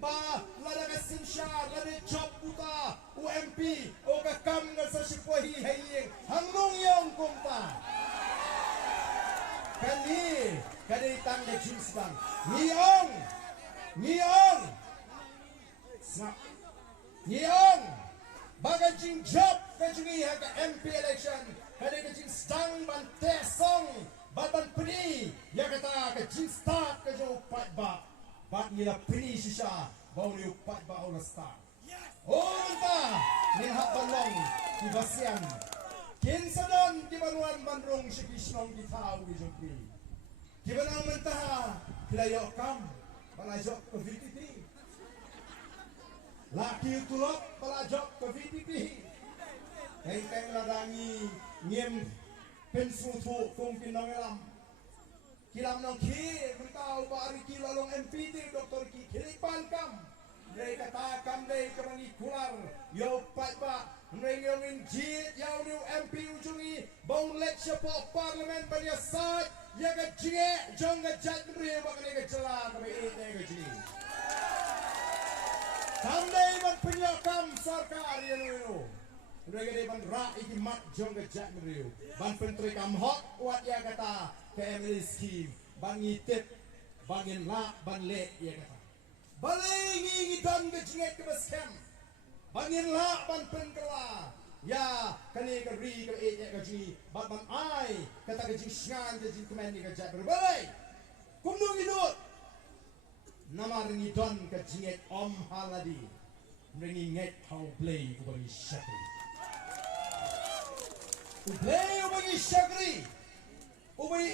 ba lada ka simsyar lada job puta UMP o ka kam nga sa sipuhi haying hangnong yong kumpa kani tang de jinsbang niong snap niong baga jing job ka jingi ha ka MP election kani ka jing stang ban tesong ban peni ya kata ka jing start ka jo pat ba bat nila pini sisya bau ni upat ba ola start ta ni hak balong di basian kin sadon di banuan bandrong si kisnong di tau di jopi di banang mentah kilayok kam balajok ke VPP laki utulok balajok ke VPP teng ladangi ngiem pensu tu kung pinang elam kilam nong ki mentau bari kilalong MPD doktor ki kilipan kam mereka katakan mereka mengikular yo pat ba mereka menjit yo new MP ujungi bau lecture po parlimen pada saat ya ke jige jong ke jat mereka bakal ke celah ke it ke jige kandai ban penyokam sorkar ya no mereka dia ban ra iki mat jong ke jat mereka ban pentri kam hot kuat ya kata family scheme ban ngitip ban la ban le ya kata balai ngidan ke jinget ke baskem ban la ban penkela ya kani ke ri ke e ke ji ban ai kata ke jing shan ke jing kemen ke jat balai kumnu idut nama ngidon ke jinget om haladi ringi nget how play ubagi syakri ubagi syakri ubagi